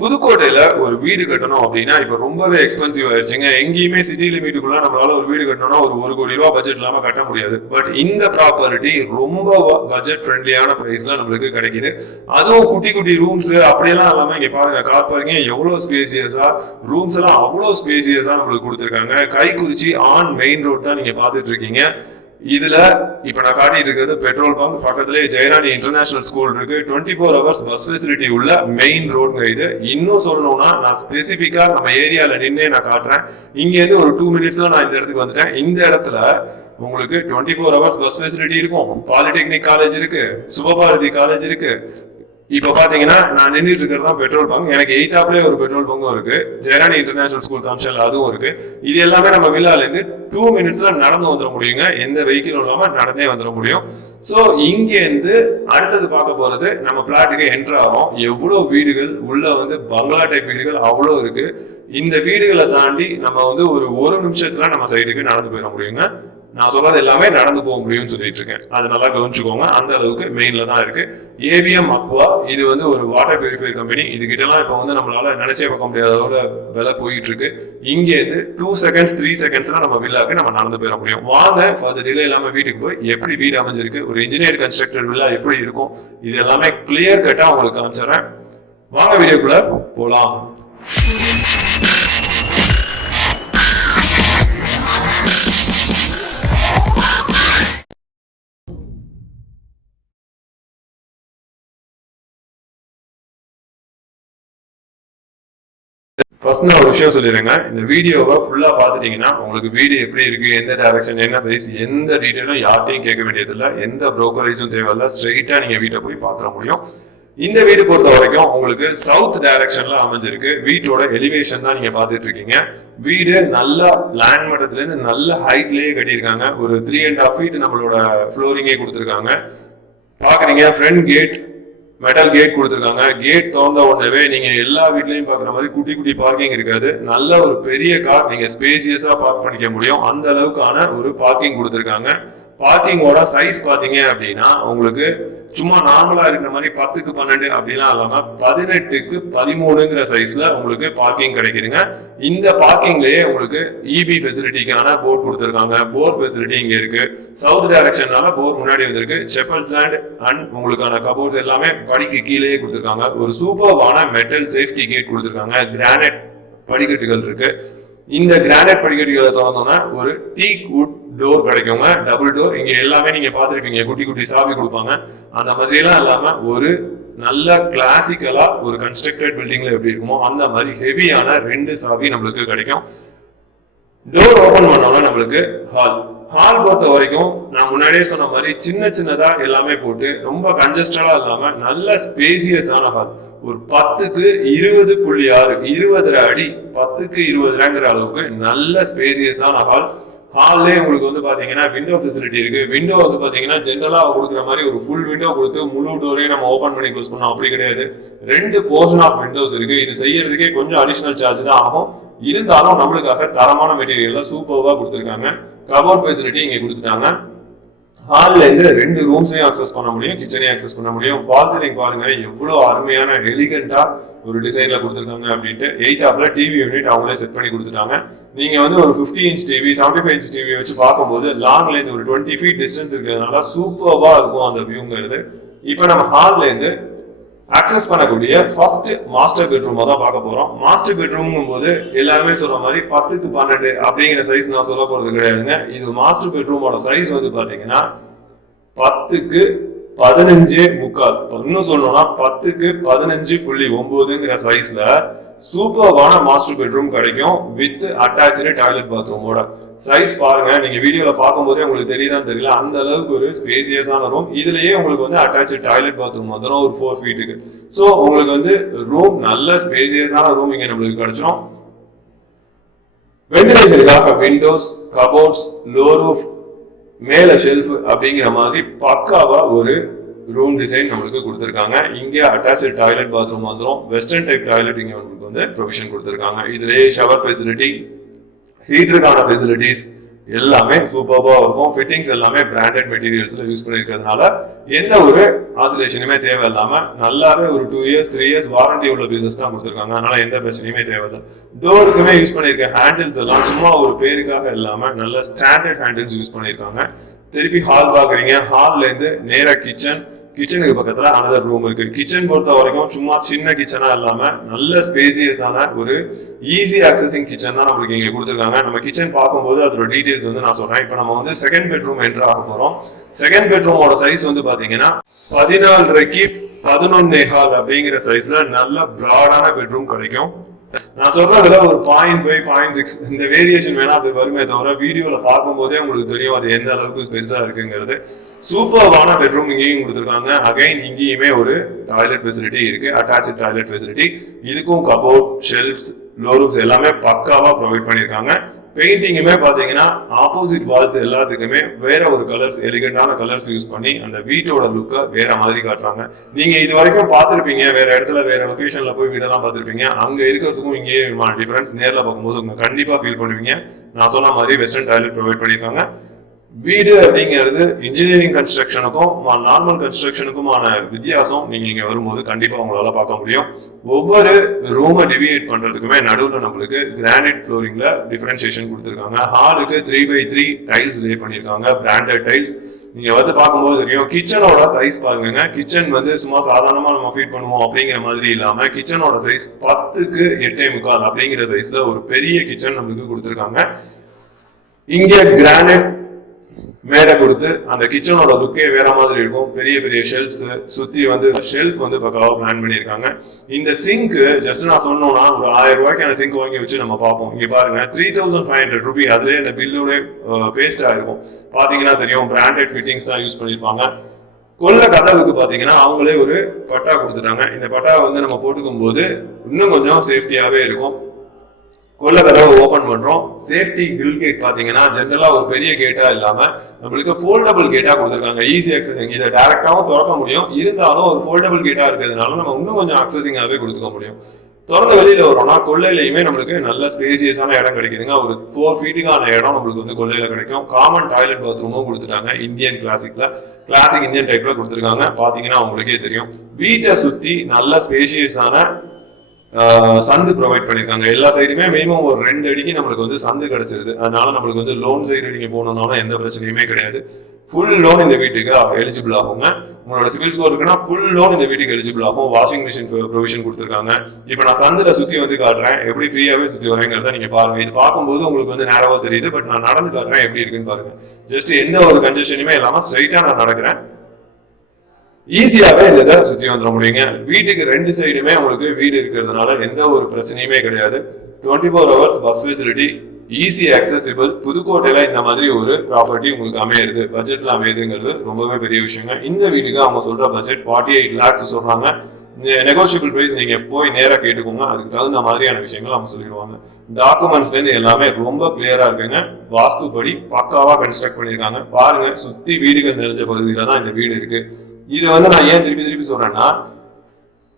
புதுக்கோட்டையில ஒரு வீடு கட்டணும் அப்படின்னா இப்ப ரொம்பவே எக்ஸ்பென்சிவ் ஆயிடுச்சுங்க. எங்கேயுமே சிட்டி லிமிட்டுக்குள்ள நம்மளால ஒரு வீடு கட்டணும்னா ஒரு ஒரு கோடி ரூபாய் பட்ஜெட் இல்லாம கட்ட முடியாது. பட் இந்த ப்ராப்பர்ட்டி ரொம்ப பட்ஜெட் ஃப்ரெண்ட்லியான பிரைஸ்ல நம்மளுக்கு கிடைக்குது. அதுவும் குட்டி குட்டி ரூம்ஸ் அப்படியெல்லாம் இல்லாம இங்க பாருங்க கார் பார்க்கிங் எவ்வளவு ஸ்பேசியஸா ரூம்ஸ் எல்லாம் அவ்வளவு ஸ்பேசியஸா நம்மளுக்கு கொடுத்துருக்காங்க. கைக்குறிச்சி ஆன் மெயின் ரோட் தான் நீங்க பாத்துட்டு இருக்கீங்க. இதுல இப்ப நான் காட்டிட்டு இருக்கிறது பெட்ரோல் பங்க் பக்கத்திலே ஜெயராணி இன்டர்நேஷனல் ஸ்கூல் இருக்கு. Twenty four hours bus facility உள்ள மெயின் ரோடுங்க இது. இன்னும் சொல்லணும்னா நான் ஸ்பெசிபிக்கா நம்ம ஏரியால நின்னே நான் காட்டுறேன். இங்க இருந்து ஒரு டூ மினிட்ஸ்ல நான் இந்த இடத்துக்கு வந்துட்டேன். இந்த இடத்துல உங்களுக்கு twenty four hours bus facility இருக்கும். பாலிடெக்னிக் காலேஜ் இருக்கு. சுபபாரதி காலேஜ் இருக்கு. இப்ப பாத்தீங்கன்னா நான் நின்றுட்டு இருக்கிறது தான் பெட்ரோல் பங்க் எனக்கு எய்தாப்லயே ஒரு பெட்ரோல் பங்கும் இருக்கு. ஜெயராணி இன்டர்நேஷனல் ஸ்கூல் தம்ஷன்ல அதுவும் இருக்கு. இது எல்லாமே நம்ம வில்லால இருந்து டூ மினிட்ஸ்ல நடந்து வந்துட முடியுங்க. எந்த வெஹிக்கிளும் இல்லாம நடந்தே வந்துட முடியும். சோ இங்க இருந்து அடுத்தது பார்க்க போறது நம்ம பிளாட்டுக்கு என்டர் ஆகும். எவ்வளவு வீடுகள்? உள்ள வந்து பங்களா டைப் வீடுகள் அவ்வளவு இருக்கு. இந்த வீடுகளை தாண்டி நம்ம வந்து ஒரு ஒரு நிமிஷத்துல நம்ம சைடுக்கு நடந்து போயிட முடியுங்க. நான் சொல்றது எல்லாமே நடந்து போக முடியும்னு சொல்லிட்டு இருக்கேன். அது நல்லா கவனிச்சுக்கோங்க. அந்த அளவுக்கு மெயின்ல தான் இருக்கு. ஏவிஎம் அக்வா இது வந்து ஒரு வாட்டர் பியூரிஃபை கம்பெனி இது கிட்டலாம் இப்போ வந்து நம்மளால நினைச்சே பார்க்க முடியாத அளவுல விலை போயிட்டு இருக்கு. இங்கே இருந்து டூ செகண்ட்ஸ் த்ரீ செகண்ட்ஸ்ல நம்ம வில்லாக்கு நம்ம நடந்து போயிட முடியும். வாங்க ஃபார் டிலே இல்லாம வீட்டுக்கு போய் எப்படி வீடு அமைஞ்சிருக்கு ஒரு இன்ஜினியர் கன்ஸ்ட்ரக்டர் வில்லா எப்படி இருக்கும் இது எல்லாமே கிளியர் கட்டா உங்களுக்கு காமிச்சிடுறேன். வாங்க வீடியோக்குள்ள போலாம். ஃபர்ஸ்ட் நான் ஒரு விஷயம் சொல்லிடுறேங்க. இந்த வீடியோவை ஃபுல்லாக பார்த்துட்டீங்கன்னா உங்களுக்கு வீடு எப்படி இருக்குது எந்த டைரக்ஷன் என்ன சைஸ் எந்த டீட்டெயிலும் யார்ட்டையும் கேட்க வேண்டியதில்லை. எந்த ப்ரோக்கரேஜும் தேவையில்ல. ஸ்ட்ரெயிட்டாக நீங்கள் வீட்டை போய் பார்த்துட முடியும். இந்த வீடு பொறுத்த வரைக்கும் உங்களுக்கு சவுத் டைரக்ஷன்ல அமைஞ்சிருக்கு. வீட்டோட எலிவேஷன் தான் நீங்க பார்த்துட்டு இருக்கீங்க. வீடு நல்ல லேண்ட் மட்டத்துல இருந்து நல்ல ஹைட்லயே கட்டியிருக்காங்க. ஒரு த்ரீ அண்ட் ஹாஃப் ஃபீட் நம்மளோட ஃப்ளோரிங்கே கொடுத்துருக்காங்க. பாக்குறீங்க ஃப்ரண்ட் கேட் மெட்டல் கேட் கொடுத்துருக்காங்க. கேட் திறந்த உடனே நீங்க எல்லா வீட்லயும் பாக்குற மாதிரி குட்டி குட்டி பார்க்கிங் இருக்காது. நல்ல ஒரு பெரிய கார் நீங்க ஸ்பேசியஸா பார்க் பண்ணிக்க முடியும். அந்த அளவுக்கான ஒரு பார்க்கிங் கொடுத்துருக்காங்க. பார்க்கிங்கோட சைஸ் பார்த்தீங்க அப்படின்னா உங்களுக்கு சும்மா நார்மலா இருக்கிற மாதிரி பத்துக்கு பன்னெண்டு அப்படிலாம் இல்லாம பதினெட்டுக்கு பதிமூணுங்கிற சைஸ்ல உங்களுக்கு பார்க்கிங் கிடைக்குதுங்க. இந்த பார்க்கிங்லயே உங்களுக்கு இபி ஃபெசிலிட்டிக்கான போர்ட் கொடுத்துருக்காங்க. போர் ஃபெசிலிட்டி இங்க இருக்கு. சவுத் டைரக்ஷன்னால போர் முன்னாடி வந்திருக்கு. செப்பல்ஸ் லேண்ட் அண்ட் உங்களுக்கான கபோர்ட்ஸ் எல்லாமே படிக்கு கீழேயே கொடுத்துருக்காங்க. ஒரு சூப்பர்வான மெட்டல் சேஃப்டி கேட் கொடுத்துருக்காங்க. கிரானைட் படிக்கட்டுகள் இருக்கு. இந்த கிரானைட் படிக்கட்டுகளை திறந்தோம்னா ஒரு டீக் வுட் டோர் கிடைக்குங்க. டபுள் டோர் இங்க எல்லாமே நீங்க பாத்துருப்பீங்க குட்டி குட்டி சாவி கொடுப்பாங்க. அந்த மாதிரி எல்லாம் இல்லாம ஒரு நல்ல கிளாசிக்கலா ஒரு கன்ஸ்ட்ரக்டட் பில்டிங்ல எப்படி இருக்குமோ அந்த மாதிரி ஹெவியான ரெண்டு சாவி நம்மளுக்கு கிடைக்கும். டோர் ஓபன் பண்ணோம்னா நம்மளுக்கு ஹால் ஹால் பொறுத்த வரைக்கும் நான் முன்னாடியே சொன்ன மாதிரி சின்ன சின்னதா எல்லாமே போட்டு ரொம்ப கன்ஜஸ்டடா இல்லாம நல்ல ஸ்பேசியஸான ஹால் ஒரு பத்துக்கு இருபது புள்ளி ஆறு இருபதரை அடி பத்துக்கு இருபதுராங்கிற அளவுக்கு நல்ல ஸ்பேசியஸான ஹால் ஹால்லே உங்களுக்கு வந்து பாத்தீங்கன்னா விண்டோ ஃபெசிலிட்டி இருக்கு. விண்டோ வந்து பாத்தீங்கன்னா ஜென்ரலா கொடுக்குற மாதிரி ஒரு ஃபுல் விண்டோ கொடுத்து முழு டோரையும் நம்ம ஓபன் பண்ணி க்ளோஸ் பண்ணோம். அப்படி கிடையாது. ரெண்டு போர்ஷன் ஆஃப் விண்டோஸ் இருக்கு. இது செய்யறதுக்கே கொஞ்சம் அடிஷனல் சார்ஜ் தான் ஆகும். இருந்தாலும் நம்மளுக்காக தரமான மெட்டீரியல்ல சூப்பர்வா கொடுத்துருக்காங்க. கபோர்ட் ஃபெசிலிட்டி இங்க கொடுத்துட்டாங்க. ஹால்ல இருந்து ரெண்டு ரூம்ஸையும் அக்சஸ் பண்ண முடியும் கிச்சனையும் அக்சஸ் பண்ண முடியும். ஃபால் சீலிங் பாருங்க எவ்வளவு அருமையான எலிகண்டா ஒரு டிசைன்ல கொடுத்துருக்காங்க அப்படின்ட்டு எயிட் ஆப்ல டிவி யூனிட் அவங்களே செட் பண்ணி கொடுத்துட்டாங்க. நீங்க வந்து ஒரு 50 inch TV 75 five inch TV வச்சு பார்க்கும்போது லாங்ல இருந்து ஒரு டுவெண்ட்டி ஃபீட் டிஸ்டன்ஸ் இருக்கிறதுனால சூப்பர்வா இருக்கும் அந்த வியூங்கிறது இப்போ நம்ம ஹால்ல இருந்து அக்சஸ் பண்ணக்கூடிய ஃபர்ஸ்ட் மாஸ்டர் பெட்ரூமா தான் பார்க்க போறோம். மாஸ்டர் பெட்ரூம் போது எல்லாருமே சொல்ற மாதிரி பத்துக்கு பன்னெண்டு அப்படிங்கிற சைஸ் நான் சொல்ல போறது கிடையாதுங்க. இது மாஸ்டர் பெட்ரூமோட சைஸ் வந்து பாத்தீங்கன்னா பத்துக்கு பதினஞ்சு முக்கால். இன்னும் சொல்லணும்னா பத்துக்கு பதினஞ்சு புள்ளி ஒன்பதுங்கிற சைஸ்ல சூப்பர்வான மாஸ்டர் பெட்ரூம் கிடைக்கும் வித் அட்டாச்சு டாய்லெட் பாத்ரூமோட சைஸ் பாருங்க. நீங்க வீடியோல பார்க்கும்போதே உங்களுக்கு தெரியுதான்னு தெரியல. அந்த அளவுக்கு ஒரு ஸ்பேசியஸான ரூம் இதுலயே உங்களுக்கு வந்து அட்டாச் டாய்லெட் பாத்ரூம் வந்துடும் ஒரு ஃபோர் ஃபீட்டுக்கு ஸோ உங்களுக்கு வந்து ரூம் நல்ல ஸ்பேசியஸான ரூம் இங்க நம்மளுக்கு கிடைச்சிடும் வெண்டிலேஷனுக்காக விண்டோஸ் கபோர்ட்ஸ் லோ ரூஃப் மேல ஷெல்ஃப் அப்படிங்கிற மாதிரி பக்காவா ஒரு ரூம் டிசைன் நம்மளுக்கு கொடுத்துருக்காங்க. இங்கே அட்டாச்சு டாய்லெட் பாத்ரூம் வந்துடும் வெஸ்டர்ன் டைப் டாய்லெட் இங்கே நம்மளுக்கு வந்து ப்ரொவிஷன் கொடுத்துருக்காங்க. இதுலேயே ஷவர் ஃபெசிலிட்டி ஹீட்டருக்கான ஃபெசிலிட்டிஸ் எல்லாமே சூப்பராக இருக்கும். ஃபிட்டிங்ஸ் எல்லாமே பிராண்டட் மெட்டீரியல்ஸில் யூஸ் பண்ணியிருக்கிறதுனால எந்த ஒரு ஆசிலேஷனுமே தேவையில்லாமல் நல்லாவே ஒரு two years three years warranty உள்ள பீசஸ் தான் கொடுத்துருக்காங்க. அதனால எந்த பிரச்சனையுமே தேவையில்லை. டோருக்குமே யூஸ் பண்ணியிருக்க ஹேண்டில்ஸ் எல்லாம் சும்மா ஒரு பேருக்காக இல்லாமல் நல்ல ஸ்டாண்டர்ட் ஹேண்டில்ஸ் யூஸ் பண்ணியிருக்காங்க திருப்பி ஹால் பார்க்குறீங்க ஹால்லேருந்து நேராக கிச்சன் கிச்சனுக்கு பக்கத்துல அனதர் ரூம் இருக்கு. கிச்சன் பொறுத்த வரைக்கும் சும்மா சின்ன கிச்சனா இல்லாம நல்ல ஸ்பேசியஸான ஒரு ஈஸி ஆக்சசிங் கிச்சன் தான் நம்மளுக்கு இங்க கொடுத்துருக்காங்க. நம்ம கிச்சன் பார்க்கும்போது அதோட டீடைல்ஸ் வந்து நான் சொல்றேன். இப்போ நம்ம வந்து செகண்ட் பெட்ரூம் என்டர் ஆக போறோம். செகண்ட் பெட்ரூமோட சைஸ் வந்து பாத்தீங்கன்னா பதினாலரைக்கு பதினொன்னே ஹால் அப்படிங்கிற சைஸ்ல நல்ல பிராடான பெட்ரூம் கிடைக்கும். நான் சொல்றதுல ஒரு பாயிண்ட் ஃபைவ் பாயிண்ட் சிக்ஸ் இந்த வேரியேஷன் வேணா அது வருமே தவிர வீடியோல பார்க்கும்போதே உங்களுக்கு தெரியும் அது எந்த அளவுக்கு பெருசா இருக்குங்கிறது. சூப்பர்வான பெட்ரூம் இங்கேயும் கொடுத்துருக்காங்க. அகைன் இங்கேயுமே ஒரு டாய்லெட் ஃபெசிலிட்டி இருக்கு. அட்டாச்சு டாய்லெட் ஃபெசிலிட்டி இதுக்கும் கபோர்ட் ஷெல்ஃப்ஸ் லோரூம்ஸ் எல்லாமே பக்காவா ப்ரொவைட் பண்ணியிருக்காங்க. பெயிண்டிங்குமே பார்த்தீங்கன்னா ஆப்போசிட் வால்ஸ் எல்லாத்துக்குமே வேற ஒரு கலர்ஸ் எலிகண்டான கலர்ஸ் யூஸ் பண்ணி அந்த வீட்டோட லுக்கை வேற மாதிரி காட்டுறாங்க. நீங்க இது வரைக்கும் பார்த்துருப்பீங்க வேற இடத்துல வேற லொக்கேஷன்ல போய் வீடெல்லாம் பார்த்துருப்பீங்க. அங்க இருக்கிறதுக்கும் இங்கேயே டிஃபரன்ஸ் நேரில் பார்க்கும்போது உங்க கண்டிப்பா ஃபீல் பண்ணுவீங்க. நான் சொன்ன மாதிரி வெஸ்டர்ன் டாய்லெட் ப்ரொவைட் பண்ணியிருக்காங்க. வீடு அப்படிங்கிறது இன்ஜினியரிங் கன்ஸ்ட்ரக்ஷனுக்கும் நார்மல் கன்ஸ்ட்ரக்ஷனுக்குமான வித்தியாசம் நீங்க இங்க வரும்போது கண்டிப்பா உங்களால பார்க்க முடியும். ஒவ்வொரு ரூமை டிவியேட் பண்றதுக்குமே நடுவில் நம்மளுக்கு கிரானைட் ஃப்ளோரிங்ல டிஃபரன்சியேஷன் கொடுத்துருக்காங்க. ஹாலுக்கு three by three tiles lay பண்ணியிருக்காங்க. பிராண்டட் டைல்ஸ் நீங்க வந்து பார்க்கும்போது தெரியும் கிச்சனோட சைஸ் பாருங்க கிச்சன் வந்து சும்மா சாதாரணமா நம்ம ஃபீட் பண்ணுவோம் அப்படிங்கிற மாதிரி இல்லாம கிச்சனோட சைஸ் பத்துக்கு எட்டே முக்கால் அப்படிங்கிற சைஸ்ல ஒரு பெரிய கிச்சன் நம்மளுக்கு கொடுத்துருக்காங்க. இங்க கிரானைட் மேடை கொடுத்து அந்த கிச்சனோட லுக்கே வேற மாதிரி இருக்கும். பெரிய பெரிய ஷெல்ஃப்ஸ் சுத்தி வந்து ஷெல்ஃப் வந்து பக்காவா பிளான் பண்ணியிருக்காங்க. இந்த சிங்க் ஜஸ்ட் நான் சொன்னோம்னா ஒரு ஆயிரம் ரூபாய்க்கான சிங்க் வாங்கி வச்சு நம்ம பார்ப்போம். இங்க பாருங்க three thousand five hundred rupee அதுலேயே இந்த பில்லோட பேஸ்டா இருக்கும். பாத்தீங்கன்னா தெரியும் பிராண்டட் ஃபிட்டிங்ஸ் தான் யூஸ் பண்ணியிருப்பாங்க. கொல்ல கதவுக்கு பாத்தீங்கன்னா அவங்களே ஒரு பட்டா கொடுத்துட்டாங்க. இந்த பட்டா வந்து நம்ம போட்டுக்கும் போது இன்னும் கொஞ்சம் சேஃப்டியாவே இருக்கும். கொல்ல கதவை ஓபன் பண்றோம். சேஃப்டி கில் கேட் பாத்தீங்கன்னா ஜென்ரலா ஒரு பெரிய கேட்டா இல்லாம நம்மளுக்கு ஃபோல்டபுள் கேட்டா கொடுத்துருக்காங்க. ஈஸி அக்சஸிங் இதை டேரக்டாவும் திறக்க முடியும். இருந்தாலும் ஒரு ஃபோல்டபுள் கேட்டா இருக்கிறதுனால நம்ம இன்னும் கொஞ்சம் அக்சசிங்காவே கொடுத்துக்க முடியும். திறந்து வெளியில வரோம்னா கொள்ளையிலையுமே நம்மளுக்கு நல்ல ஸ்பேசியஸான இடம் கிடைக்குதுங்க. ஒரு ஃபோர் ஃபீட்டுக்கான இடம் நம்மளுக்கு வந்து கொள்ளையில கிடைக்கும். காமன் டாய்லெட் பாத்ரூமும் கொடுத்துட்டாங்க. இந்தியன் கிளாசிக்ல கிளாசிக் இந்தியன் டைப்ல கொடுத்துருக்காங்க. பாத்தீங்கன்னா உங்களுக்கே தெரியும். வீட்டை சுத்தி நல்ல ஸ்பேசியஸான சந்து ப்ரொவைட் பண்ணிருக்காங்க. எல்லா சைடுமே மினிமம் ஒரு ரெண்டு அடிக்கு நம்மளுக்கு வந்து சந்து கிடைச்சிருது. அதனால நம்மளுக்கு வந்து லோன் சைடு நீங்க போகணும்னாலும் எந்த பிரச்சனையுமே கிடையாது. ஃபுல் லோன் இந்த வீட்டுக்கு எலிஜிபிள் ஆகுங்க. உங்களோட சிவில் ஸ்கோர் இருக்குன்னா ஃபுல் லோன் இந்த வீட்டுக்கு எலிஜிபிள் ஆகும். வாஷிங் மிஷின் ப்ரொவிஷன் கொடுத்துருக்காங்க. இப்போ நான் சந்தில் சுத்தி வந்து காட்டுறேன். எப்படி ஃப்ரீயாவே சுத்தி வரேங்கிறத நீங்க பாருங்க. இது பார்க்கும்போது உங்களுக்கு வந்து நேரவா தெரியுது. பட் நான் நடந்து காட்டுறேன் எப்படி இருக்குன்னு பாருங்க. ஜஸ்ட் எந்த ஒரு கன்ஜெஷனுமே இல்லாம ஸ்ட்ரைட்டா நான் நடக்கிறேன். ஈஸியாவே இந்த இதை சுத்தி வந்துட முடியுங்க. வீட்டுக்கு ரெண்டு சைடுமே உங்களுக்கு வீடு இருக்கிறதுனால எந்த ஒரு பிரச்சனையுமே கிடையாது. Twenty four hours bus facility easy accessible புதுக்கோட்டையில இந்த மாதிரி ஒரு ப்ராப்பர்ட்டி உங்களுக்கு அமையுது பட்ஜெட்ல அமையுதுங்கிறது ரொம்பவே பெரிய விஷயங்க. இந்த வீட்டுக்கு அவங்க சொல்ற பட்ஜெட் ஃபார்ட்டி எயிட் லேக்ஸ் சொல்றாங்க நெகோஷியபிள் ப்ரைஸ் நீங்க போய் நேராக கேட்டுக்கோங்க. அதுக்கு தகுந்த மாதிரியான விஷயங்கள் அவங்க சொல்லிடுவாங்க. டாக்குமெண்ட்ஸ்ல இருந்து எல்லாமே ரொம்ப கிளியரா இருக்குங்க. வாஸ்துபடி பக்காவா கன்ஸ்ட்ரக்ட் பண்ணிருக்காங்க பாருங்க சுத்தி வீடுகள் நிறைஞ்ச பகுதியில தான் இந்த வீடு இருக்கு. இது வந்து நான் ஏன் திருப்பி திருப்பி சொல்றேன்னா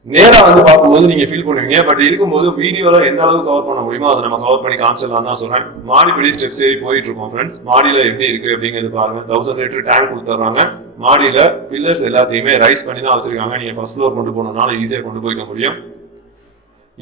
நேரா வந்து பார்க்கும்போது நீங்க ஃபீல் பண்ணுவீங்க பட் இருக்கும்போது வீடியோல எந்த அளவுக்கு கவர் பண்ண முடியுமோ அதை நம்ம கவர் பண்ணி காமிச்சிடலாம் தான் சொல்றேன். மாடிப்படி ஸ்டெப்ஸ் ஏறி போயிட்டு இருக்கோம் ஃப்ரெண்ட்ஸ் மாடியில எப்படி இருக்கு அப்படிங்கிறது பாருங்க. தௌசண்ட் லிட்டர் டேங்க் கொடுத்துட்றாங்க. மாடியில பில்லர்ஸ் எல்லாத்தையுமே ரைஸ் பண்ணி தான் வச்சிருக்காங்க. நீங்க ஃபர்ஸ்ட் ஃப்ளோர் கொண்டு போனோம்னால ஈஸியா கொண்டு போய்க்க முடியும்.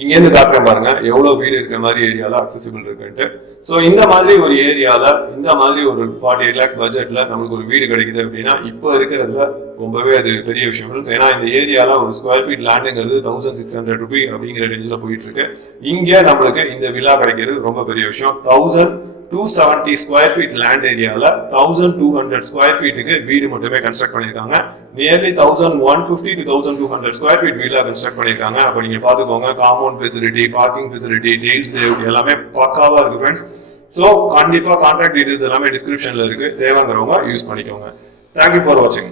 இங்க இருந்து காட்டுறேன் பாருங்க எவ்வளவு வீடு இருக்கிற மாதிரி ஏரியால அக்சசிபிள் இருக்குன்ட்டு. சோ இந்த மாதிரி ஒரு ஏரியால இந்த மாதிரி ஒரு ஃபார்ட்டி எயிட் லேக்ஸ் பட்ஜெட்ல நம்மளுக்கு ஒரு வீடு கிடைக்குது அப்படின்னா இப்போ இருக்கிறதுல ரொம்பவே அது பெரிய விஷயம். ஏன்னா இந்த ஏரியால ஒரு ஸ்கொயர் ஃபீட் லேண்டுங்கிறது தௌசண்ட் சிக்ஸ் ஹண்ட்ரட் ருபி அப்படிங்கிற ரேஞ்சில் போயிட்டு இருக்கு. இங்க நம்மளுக்கு இந்த விழா கிடைக்கிறது ரொம்ப பெரிய விஷயம். Thousand two seventy square feet land ஏரியாவில் தௌசண்ட் டூ ஹண்ட்ரட் ஸ்கொயர் ஃபீட்டுக்கு வீடு மட்டுமே கன்ஸ்ட்ரக்ட் பண்ணிருக்காங்க nearly thousand one fifty to thousand two hundred square feet வீடாக கன்ஸ்ட்ரக்ட் பண்ணியிருக்காங்க. அப்போ நீங்கள் பார்த்துக்கோங்க compound facility parking facility tiles layout எல்லாமே பக்காவாக இருக்குது ஃப்ரெண்ட்ஸ் ஸோ கண்டிப்பாக கான்டாக்ட் டீட்டெயில்ஸ் எல்லாமே டிஸ்கிரிப்ஷனில் இருக்குது தேவைங்கிறவங்க யூஸ் பண்ணிக்கோங்க. தேங்க்யூ ஃபார் வாட்சிங்